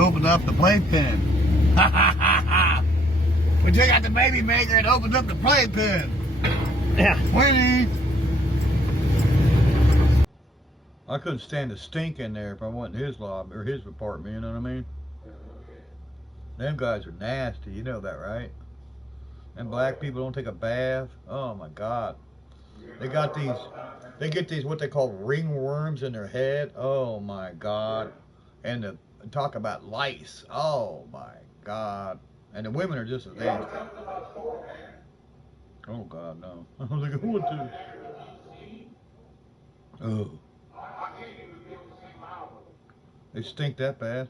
opened up the playpen. We took out the baby maker and opened up the playpen. Yeah. 20. I couldn't stand the stink in there if I went in his lobby or his apartment, you know what I mean? Them guys are nasty, you know that, right? And black people don't take a bath. Oh my God. They get these what they call ringworms in their head. Oh my God. And talk about lice. Oh my God. And the women are just as dangerous. Oh God, no. I was like, what the? Oh. They stink that bad.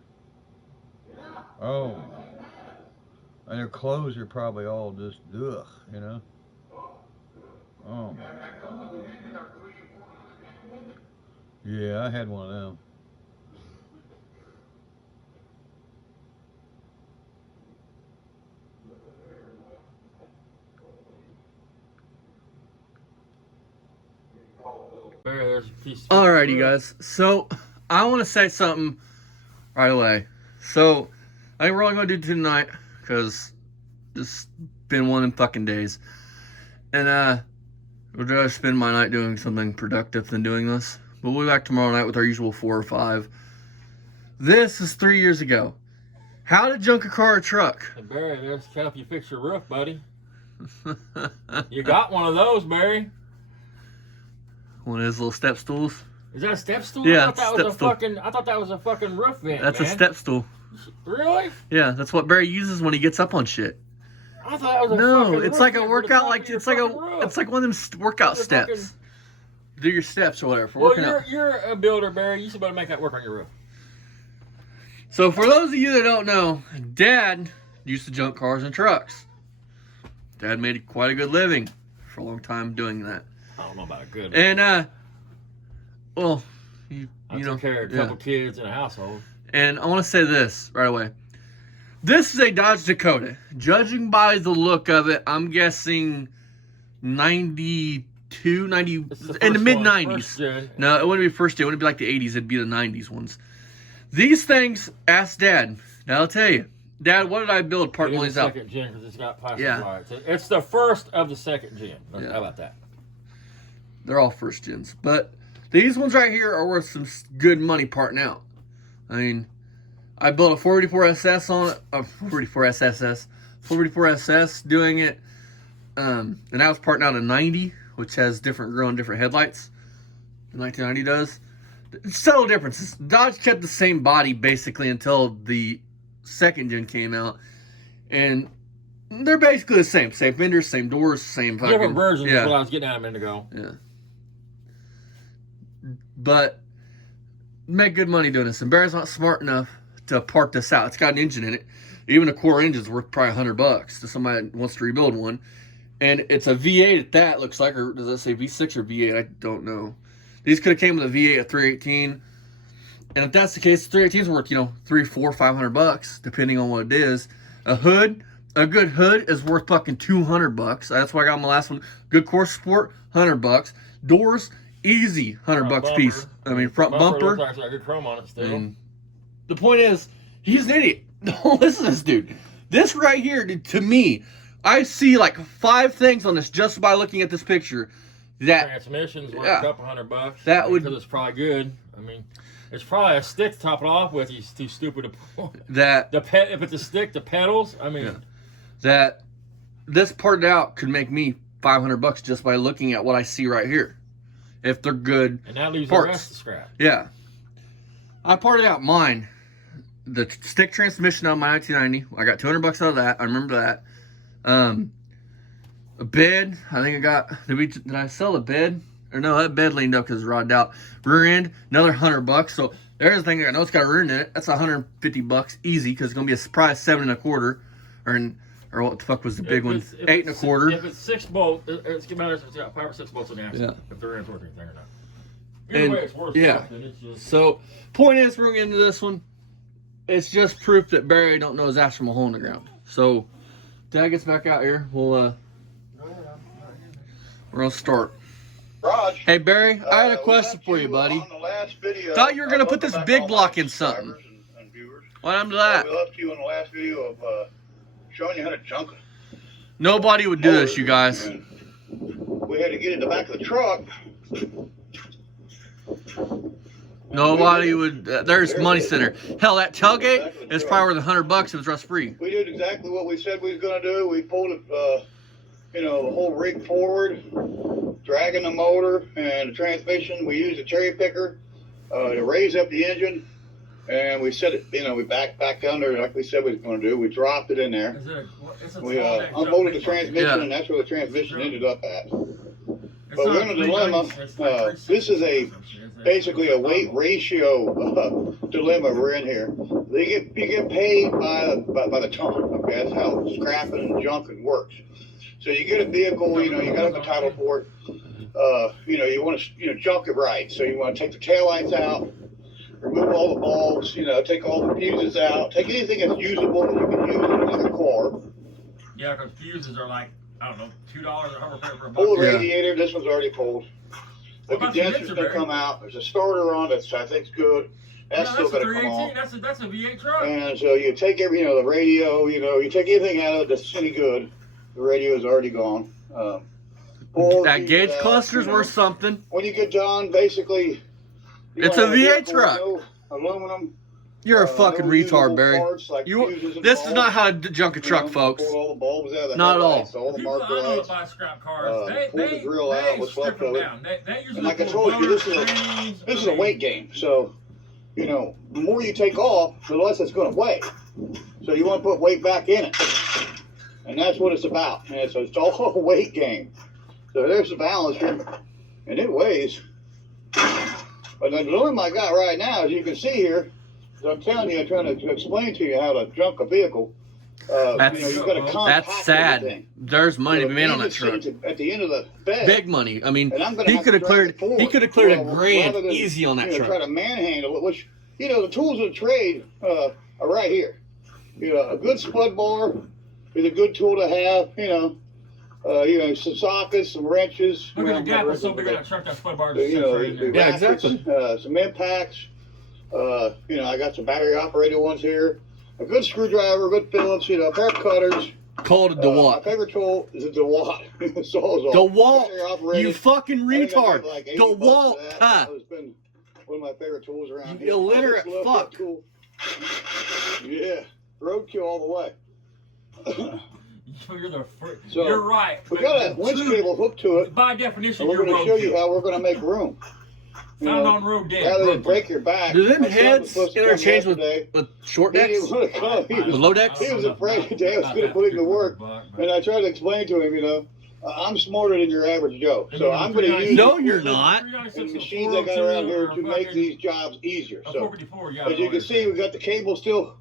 Oh. And their clothes are probably all just ugh, you know. Oh my God. Yeah, I had one of them. Alrighty, guys. So, I want to say something right away. So, I think we're only going to do tonight because it's been one of them fucking days. And, we'd rather spend my night doing something productive than doing this. But we'll be back tomorrow night with our usual 4 or 5. This is 3 years ago. How to junk a car or truck. Hey, Barry, there's to help you fix your roof, buddy. You got one of those, Barry. One of his little step stools. Is that a step stool? Yeah, I thought that was a fucking roof vent. That's man. a step stool. Really? Yeah, that's what Barry uses when he gets up on shit. I thought that was a No, fucking it's roof like a vent for the workout. top Like of your it's like fucking a, roof. it's like one of them workout It's a steps. fucking- Do your steps or whatever. For Well, working out. you're a builder, Barry. You should better make that work on your roof. So for those of you that don't know, Dad used to junk cars and trucks. Dad made quite a good living for a long time doing that. I don't know about a good. And well, you I know, took care of a couple kids in a household. And I want to say this right away. This is a Dodge Dakota. Judging by the look of it, I'm guessing 92, 90, This is the in the first mid one, 90s. first gen. No, it wouldn't be first day. It wouldn't be like the 80s. It'd be the 90s ones. These things, ask Dad. Now I'll tell you. Dad, what did I build? Part It is one is the out. second gen because it's got plastic Yeah. lights. It's the first of the second gen. Yeah. How about that? They're all first gens. But these ones right here are worth some good money parting out. I mean, I built a 484 SS on it. 484 SSS. 484 SS doing it. And that was parting out a 90, which has different grill and different headlights. The 1990 does. Subtle differences. Dodge kept the same body basically until the second gen came out. And they're basically the same. Same fenders, same doors, same fucking... Different versions Yeah. is what I was getting at a minute ago. Yeah. But make good money doing this. And Barry's not smart enough to part this out. It's got an engine in it. Even a core engine's worth probably $100 to somebody that wants to rebuild one. And it's a V8 at that, looks like. Or does that say V6 or V8? I don't know. These could have came with a V8 at 318. And if that's the case, 318's worth, $300, $400, $500, depending on what it is. A hood, a good hood is worth fucking $200. That's why I got my last one. Good core support, $100. Doors, easy, $100 piece. I mean, front bumper. Looks like it's got good chrome on it still. And the point is, he's an idiot. Don't listen to this dude. This right here, dude, to me, I see like 5 things on this just by looking at this picture. That Transmission's worth yeah. a couple $100. That would- because it's probably good. I mean, it's probably a stick to top it off with. He's too stupid to pull. that If it's a stick, the pedals. I mean, Yeah. that this parted out could make me $500 just by looking at what I see right here. If they're good. and that leaves Parts. the rest to scrap. Yeah. I parted out mine. The stick transmission on my 1990. I got $200 out of that. I remember that. A bed. I think I got. Did I sell the bed? Or no, that bed leaned up because it's rodded out. Rear end, another $100. So there's the thing. I know it's got a rear end in it. That's $150 easy because it's gonna be a surprise 7 1/4 or what the fuck was the big one? 8 1/4. If it's 6 bolts, it's matters if it's got 5 or 6 bolts in the axle. Yeah. If they're in for anything or not. Either And, way, it's worth yeah. something. It's just, So point is, we're gonna get into this one. It's just proof that Barry don't know his ass from a hole in the ground. So Dad gets back out here. We're gonna start. Raj, Hey Barry, I had a we question left for you, buddy. on the last video Thought you were gonna about put the this big block in subscribers something. and viewers. What happened to that? We left you in the last video of showing you how to junk. Nobody would do this, you guys. And we had to get in the back of the truck. Nobody would. There's Money Center. Hell, that tailgate is probably worth $100 if it's rust free. We did exactly what we said we was gonna do. We pulled it, the whole rig forward, dragging the motor and the transmission. We used a cherry picker to raise up the engine, and we set it. We backed under like we said we was gonna do. We dropped it in there. We unloaded the transmission, and that's where the transmission ended up at. But we're in a dilemma. This is basically a weight ratio dilemma we're in here. You get paid by the ton. Okay, that's how scrapping and junking works. So you get a vehicle, you got to have a title for it. You want to junk it right. So you want to take the taillights out, remove all the bulbs, take all the fuses out, take anything that's usable that you can use in another car. Yeah, because fuses are like, I don't know, $2 or however for a Pull the buck. radiator. This one's already pulled. The What about the condenser's mixer, gonna Barry? come out. There's a starter on it, I think's good. That's No, still that's a gotta come off. 318. That's a V8 truck. And so you take the radio, you take anything out of it that's any good. The radio is already gone. Pull That the, gauge cluster's worth something. When you get done, basically, you It's want a V8 vehicle with truck. no aluminum. You're a fucking no retard, usable Barry. parts like fuses and This is bulbs. not how to junk a truck, folks. Pull all the bulbs out of the Not at all. headlights, all the People marker I know that lights. buy scrap cars, they pull the grill out, what's strip left them of it. down. They usually And like I pull told you, this motors, is chains, This is a weight game, so the more you take off, the less it's going to weigh. So you want to put weight back in it, and that's what it's about. And it's all a weight game. So there's the balance here, and it weighs. But the dilemma I got right now, as you can see here, is I'm telling you, I'm trying to explain to you how to junk a vehicle. You've got to compact That's sad. everything. There's money to be made on that Even truck. since at the end of the bed. Big money. I mean, And I'm gonna he have could to have cleared. drag it He could have forward, cleared a grand rather than, easy on that try truck. to manhandle it, which the tools of the trade are right here. A good spud bar is a good tool to have. Some sockets, some wrenches. Look at the gap that's so big on that truck, that spud bar The, is right in there. Yeah, ratchets, exactly. some impacts. I got some battery operated ones here. A good screwdriver, good Phillips. A pair of cutters. Called a My DeWalt. favorite tool is a DeWalt. Sawzall. DeWalt. Battery operated. You fucking I think I retard. paid like $80 DeWalt. for that. Huh? It's been one of my favorite tools around You here. illiterate I just love fuck. that tool. Yeah, roadkill all the way. You're the So, you're right. We got a winch cable hooked to it, By definition, and we're you're going to show you roadkill. how we're going to make room. Found on road dead. Rather than roadkill. break your back. Do them my son was heads supposed to come interchange yesterday. with short He decks? didn't want to come. With low decks? He was afraid today I was going to put him to work. And I tried to explain to him, I'm smarter than your average Joe. So I'm going to use No, you're not. the machines I got around here to make these jobs easier. So 454, yeah. as you can see, we got the cable still,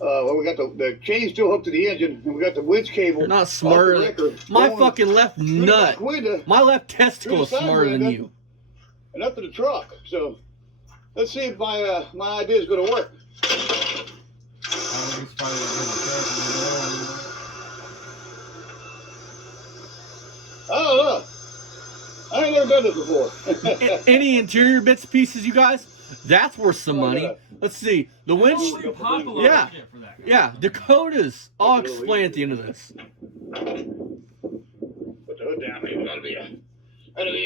we got the chain still hooked to the engine, and we got the winch cable. You're not off the smarter. wrecker My going fucking left through the nut. back window My left testicle is Through the smarter than side you. and up to the truck. So let's see if my idea is going to work. I don't know. I ain't never done this before. Any interior bits pieces, you guys? That's worth some money. Let's see. The winch. Yeah. Yeah. Dakotas. I'll explain at the end of this. Put the hood down. Maybe that'll be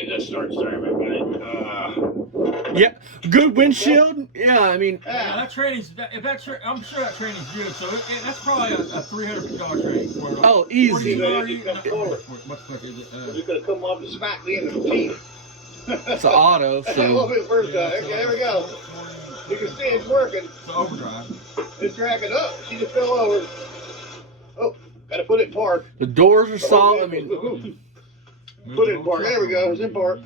a good start. Sorry about that. Yeah. Good windshield. Yeah. I mean. Yeah, that training's. I'm sure that training's good. So that's probably a $300 training. Oh, easy. What's is it? You're going to come off and smack me in the teeth. It's an auto. I love So. it first time. Okay, there we go. You can see it's working. It's overdrive. It's tracking up. She just fell over. Oh, got to put it in park. The doors are solid. I mean. Put it in park. There we go. It's in park.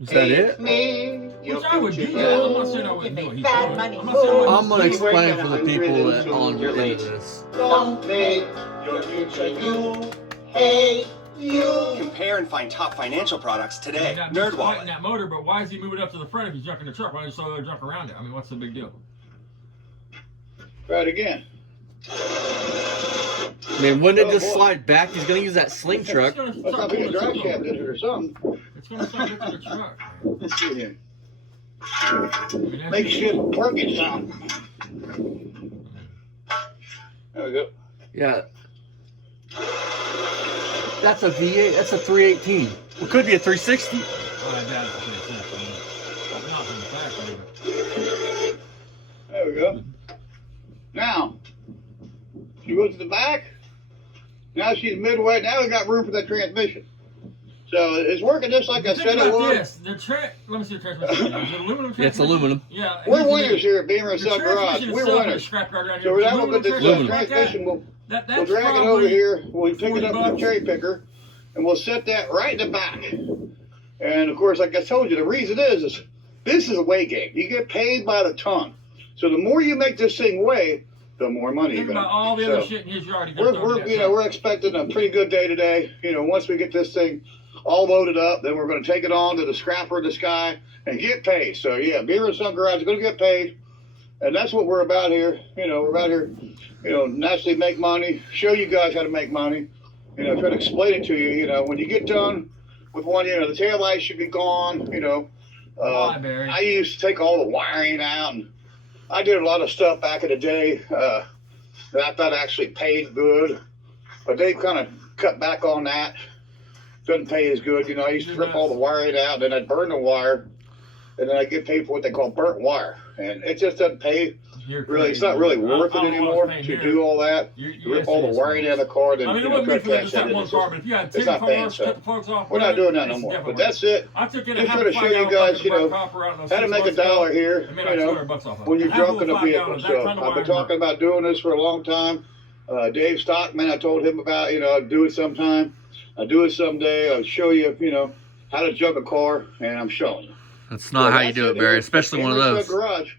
Is that it? Which I would do that. I'm not saying I wouldn't do it. He's doing it. I'm not saying I'm gonna explain for the people that aren't into this. Don't make your future you. Hey, you. Compare and find top financial products today. NerdWallet. That motor, but why is he moving up to the front if he's junking the truck? Why don't you just junk around it? I mean, what's the big deal? Try it again. I mean, wouldn't it just slide back? He's gonna use that sling truck. It's Must not be a drive shaft in it or something. It's gonna start lifting the truck. Let's see here. Makes shit perky sound. There we go. Yeah. That's a V8. That's a 318. It could be a 360. Oh, I doubt it's 360. Not from the factory, but There we go. Now, she goes to the back. Now she's midway. Now we got room for that transmission. So it's working just like I think said it about would. this. Let me see the transmission. Is it aluminum transmission? It's aluminum. Yeah. We're winners here at Beamer and The Sub Garage. transmission We're itself is winners. scrapped right around So here. we're now going to put this Aluminum. transmission. We'll That's drag it probably over here. We'll pick it up with a $40. cherry picker, and we'll set that right in the back. And of course, like I told you, the reason is this is a weight game. You get paid by the ton. So the more you make this thing weigh, the more money you're Think going about all the to other make. shit in his yard. We're expecting a pretty good day today. Once we get this thing all loaded up, then we're going to take it on to the scrapper in the sky and get paid. So yeah, Beaver and Son Garage is going to get paid, and that's what we're about here. We're about here, naturally make money, show you guys how to make money. Try to explain it to you. When you get done with one, the tail light should be gone. Why, Barry? I used to take all the wiring out, and I did a lot of stuff back in the day that I thought actually paid good, but they kind of cut back on that. Doesn't pay as good. I used to rip all the wiring out, then I'd burn the wire, and then I'd get paid for what they call burnt wire. And it just doesn't pay really. It's not really worth it anymore to do all that. Rip all the wiring out of the car, then it wouldn't be for cash just that that in one the car, system. but if you had It's 10 not paying, cars, so cut the plugs off. we're not doing that no more. But that's it. I took in Just trying to show you guys, how to make a dollar here, when you're drunk in a vehicle. So I've been talking about doing this for a long time. Dave Stockman, I told him about, I'll do it sometime. I'll do it someday. I'll show you, how to junk a car, and I'm showing you. That's not how you do it, Barry. Especially one of those. Garage.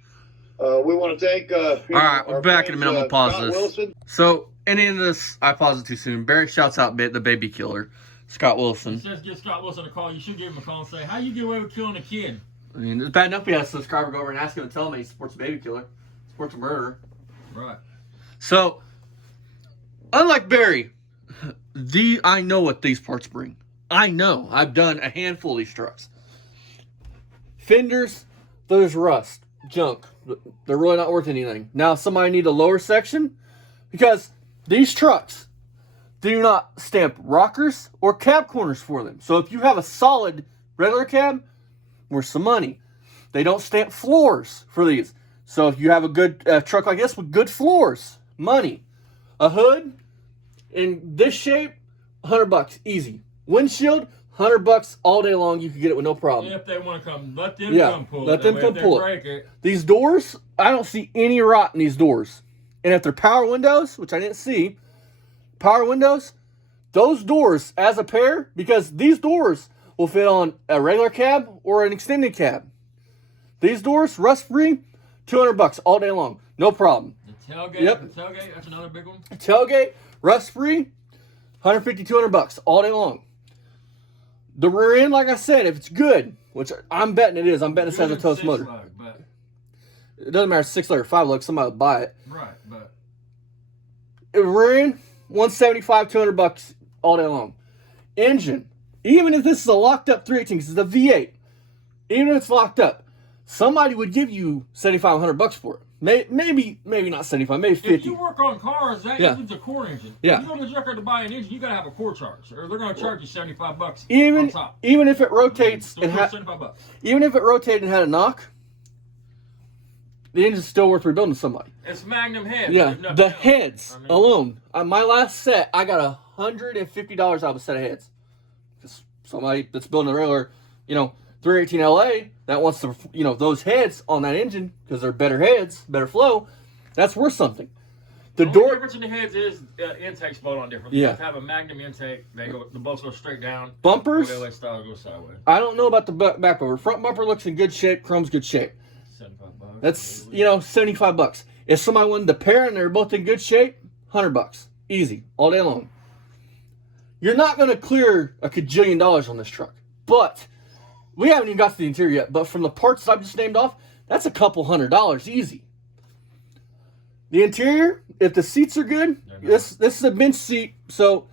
We want to thank. All right, we're back in a minute. We'll pause Scott this. Wilson. So, any of this, I paused it too soon. Barry shouts out the baby killer, Scott Wilson. Just give Scott Wilson a call. You should give him a call and say, how you get away with killing a kid? I mean, it's bad enough we had a subscriber go over and ask him to tell him he supports a baby killer, supports a murderer. Right. So, unlike Barry, I know what these parts bring. I know. I've done a handful of these trucks. Fenders, there's rust, junk. They're really not worth anything. Now, somebody need a lower section because these trucks do not stamp rockers or cab corners for them. So if you have a solid regular cab, worth some money. They don't stamp floors for these. So if you have a good truck like this with good floors, money. A hood in this shape, $100 easy. Windshield, $100 all day long. You can get it with no problem. If they want to come, let them Yeah, come pull let it. them That way come if pull they it. break it. These doors, I don't see any rot in these doors. And if they're power windows, which I didn't see, power windows, those doors as a pair, because these doors will fit on a regular cab or an extended cab. These doors, rust-free, $200 all day long. No problem. The tailgate, Yep. the tailgate, that's another big one. Tailgate, rust-free, $150, $200 all day long. The rear end, like I said, if it's good, which I'm betting it is, I'm betting it has a Good toast 6 motor. lug, but, It doesn't matter 6 lug or 5 lug, somebody will buy it. right, but Rear end, $175, $200 all day long. Engine, even if this is a locked up 318, because it's a V8, even if it's locked up, somebody would give you $7,500 for it. Maybe not 75, maybe 50. if you work on cars, that Yeah. includes a core engine. Yeah. If you go to the junkyard to buy an engine, you got to have a core charge, or they're going to charge you $75 on even top. if it rotates So and it's $75. even if it rotated and had a knock, the engine's still worth rebuilding somebody. It's Magnum heads. Yeah, there's nothing the else. heads I mean, alone. My last set, I got $150 out of a set of heads. Because somebody that's building a regular, 318 LA that wants to, those heads on that engine because they're better heads, better flow. That's worth something. The only door difference in the heads is intake's bolt on different. Yeah. You have to have a Magnum intake. The bolts go straight down. bumpers. The LA style goes sideways. I don't know about the back bumper. Front bumper looks in good shape. Chrome's good shape. $75. That's $75. If somebody wanted the pair and they're both in good shape, $100 easy all day long. You're not going to clear a cajillion dollars on this truck, but we haven't even got to the interior yet. But from the parts I've just named off, that's a couple $100 easy. The interior, if the seats are good, this is a bench seat, so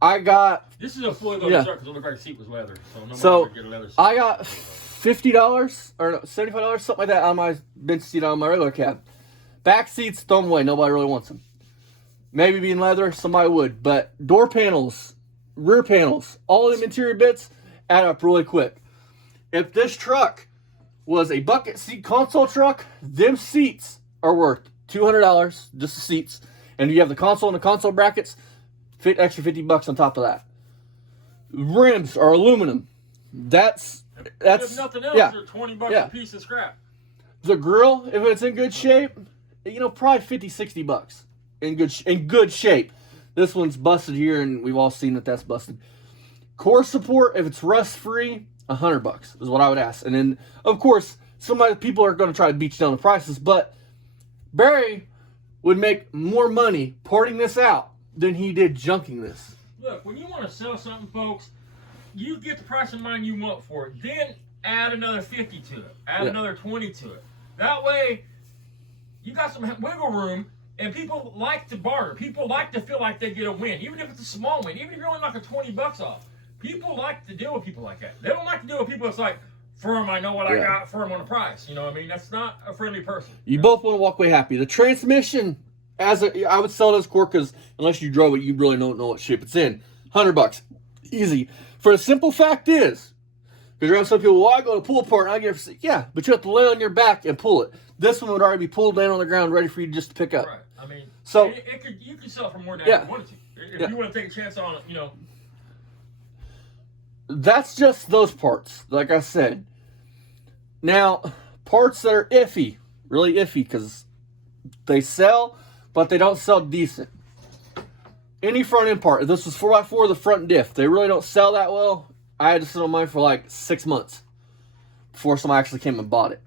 I got This is a fully loaded Yeah. truck because it looked like the seat was leather. So no So, matter, get a leather seat. I got $50 or no, $75, something like that, on my bench seat on my regular cab. Back seats, throw them away. Nobody really wants them. Maybe being leather, somebody would. But door panels, rear panels, all them interior bits add up really quick. If this truck was a bucket seat console truck, them seats are worth $200, just the seats. And you have the console and the console brackets, extra $50 on top of that. Rims are aluminum. That's If nothing else, yeah. they're $20 Yeah. a piece of scrap. The grill, if it's in good shape, probably $50-$60 in good shape. This one's busted here, and we've all seen that that's busted. Core support, if it's rust free, $100 is what I would ask. And then, of course, people are going to try to beat you down the prices, but Barry would make more money porting this out than he did junking this. Look, when you want to sell something, folks, you get the price in mind you want for it. Then add another 50 to it. Add another 20 to it. That way, you got some wiggle room, and people like to barter. People like to feel like they get a win, even if it's a small win. Even if you're only knocking $20 off. People like to deal with people like that. They don't like to deal with people that's like, firm, I know what I got, firm on the price. You know what I mean? That's not a friendly person. You both want to walk away happy. The transmission, I would sell this core because unless you drove it, you really don't know what shape it's in. $100, easy. For the simple fact is, because you have some people, well, I go to pull apart, and I get, yeah, but you have to lay on your back and pull it. This one would already be pulled down on the ground, ready for you just to pick up. Right. I mean, so you could sell it for more than yeah. you wanted to. If you want to take a chance on it, That's just those parts, like I said. Now, parts that are iffy, really iffy, because they sell, but they don't sell decent. Any front end part, this was 4x4, the front diff, they really don't sell that well. I had to sit on mine for like 6 months before somebody actually came and bought it.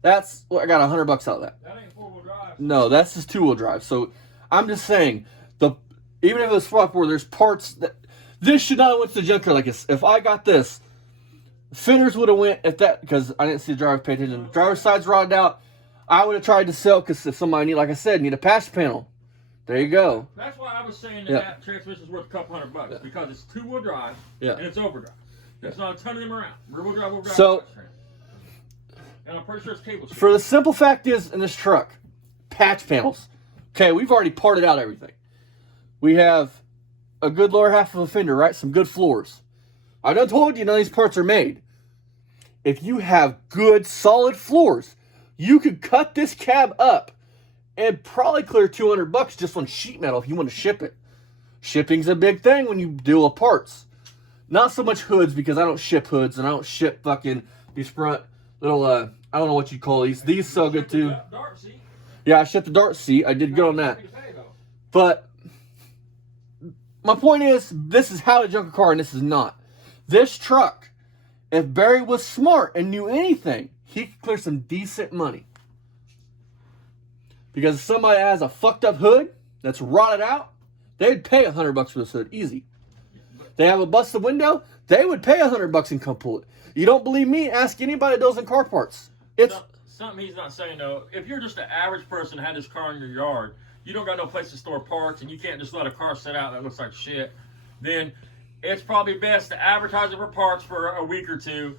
That's what I got $100 out of that. That ain't 4-wheel drive. No, that's just 2-wheel drive. So I'm just saying, even if it was 4x4, there's parts that this should not have went to the junkyard like this. If I got this, fenders would have went at that, because I didn't see the driver pay attention. Driver's side's rotted out. I would have tried to sell, because if somebody like I said, need a patch panel. There you go. That's why I was saying that transmission's worth a couple $100 because it's 2-wheel drive and it's overdrive. There's not a ton of them around. Rear-wheel drive. So, and I'm pretty sure it's cable. For the simple fact is, in this truck, patch panels. Okay, we've already parted out everything. We have a good lower half of a fender, right? Some good floors. I done told you none of these parts are made. If you have good, solid floors, you could cut this cab up and probably clear $200 just on sheet metal if you want to ship it. Shipping's a big thing when you deal with parts. Not so much hoods, because I don't ship hoods, and I don't ship fucking these front little, I don't know what you call these. These sell good too. Yeah, I shipped the dart seat. I did good on that. But my point is, this is how to junk a car, and this is not. This truck, if Barry was smart and knew anything, he could clear some decent money. Because if somebody has a fucked up hood that's rotted out, they'd pay $100 for this hood, easy. They have a busted window, they would pay $100 and come pull it. You don't believe me? Ask anybody that deals in car parts. It's something he's not saying though. If you're just an average person that had this car in your yard, you don't got no place to store parts, and you can't just let a car sit out that looks like shit, then it's probably best to advertise it for parts for a week or two.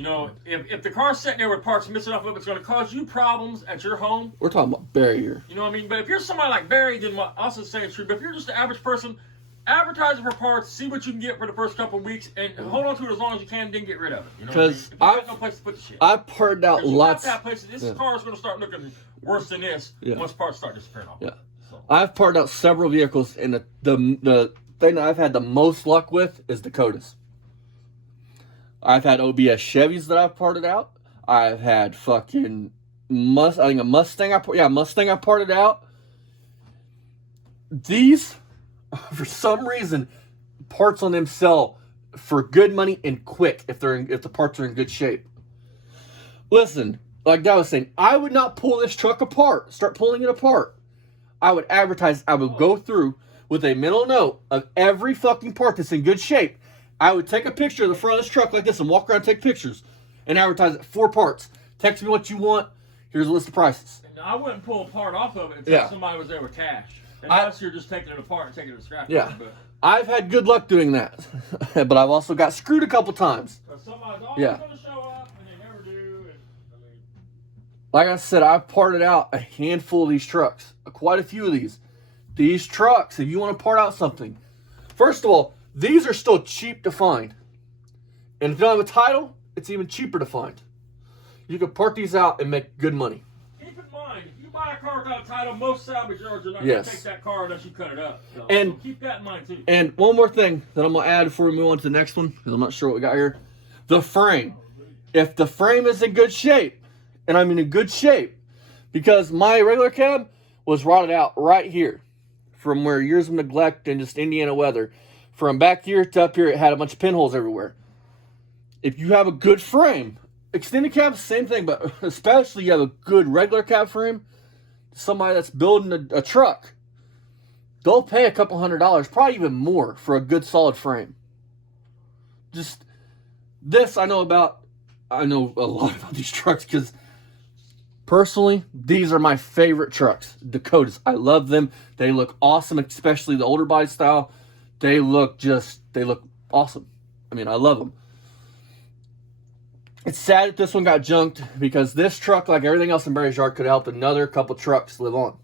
If the car's sitting there with parts missing off of it, it's going to cause you problems at your home. We're talking about Barry here. You know what I mean? But if you're somebody like Barry, then what also saying true. But if you're just an average person, advertise it for parts, see what you can get for the first couple of weeks, and hold on to it as long as you can, then get rid of it. Because I have no place to put the shit. I've parted out lots. This car is going to start looking worse than this once parts start disappearing off. Yeah. So. I've parted out several vehicles, and the thing that I've had the most luck with is Dakotas. I've had OBS Chevys that I've parted out. I've had fucking Mustang I parted out. These, for some reason, parts on them sell for good money and quick if the parts are in good shape. Listen, like Dad was saying, I would not pull this truck apart, start pulling it apart. I would advertise, I would go through with a mental note of every fucking part that's in good shape. I would take a picture of the front of this truck like this and walk around and take pictures and advertise it. 4 parts. Text me what you want. Here's a list of prices. I wouldn't pull a part off of it until somebody was there with cash. Unless you're just taking it apart and taking it to scrap. Yeah. I've had good luck doing that. But I've also got screwed a couple times. Somebody's always going to show up and they never like I said, I've parted out a handful of these trucks, quite a few of these. These trucks, if you want to part out something, first of all, these are still cheap to find. And if you don't have a title, it's even cheaper to find. You can part these out and make good money. Keep in mind, if you buy a car without a title, most salvage yards are not Yes. going to take that car unless you cut it up. So And- keep that in mind too. And one more thing that I'm going to add before we move on to the next one, because I'm not sure what we got here. The frame. If the frame is in good shape, and I'm in good shape, because my regular cab was rotted out right here from where years of neglect and just Indiana weather. From back here to up here, it had a bunch of pinholes everywhere. If you have a good frame, extended cab, same thing, but especially you have a good regular cab frame, somebody that's building a truck, they'll pay a couple $100, probably even more, for a good solid frame. Just this I know a lot about these trucks because personally, these are my favorite trucks. Dakotas. I love them. They look awesome, especially the older body style. They look awesome. I mean, I love them. It's sad that this one got junked because this truck, like everything else in Barry's yard, could have helped another couple trucks live on.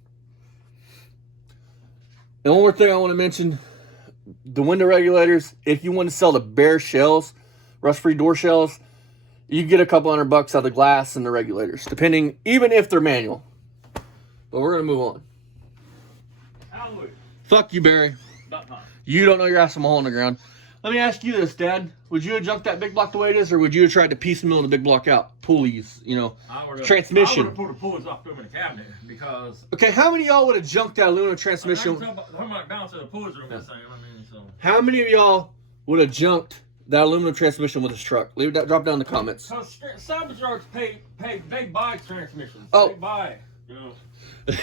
And one more thing I want to mention, the window regulators, if you want to sell the bare shells, rust-free door shells, you get a couple $100 out of the glass and the regulators, depending, even if they're manual. But we're going to move on. Hallelujah. Fuck you, Barry. About time. You don't know your ass from a hole in the ground. Let me ask you this, Dad. Would you have junked that big block the way it is, or would you have tried to piecemeal the big block out? Pulleys, transmission. I would have pulled the pulleys off them in the cabinet because. Okay, how many of y'all would have junked that aluminum transmission? How much balance of the pulleys are the same? I mean, so. How many of y'all would have junked that aluminum transmission with this truck? Leave that. Drop down in the comments. Because salvage yards they buy transmissions. Oh. They buy,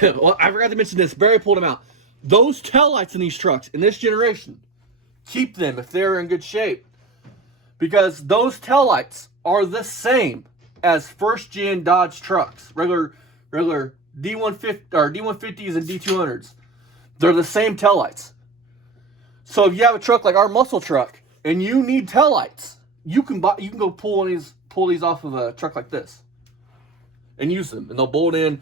Well, I forgot to mention this. Barry pulled them out. Those tail lights in these trucks in this generation, keep them if they're in good shape, because those tail lights are the same as first gen Dodge trucks, regular D150 or D150s and D200s. They're the same tail lights. So if you have a truck like our muscle truck and you need tail lights, you can go pull these off of a truck like this and use them, and they'll bolt in.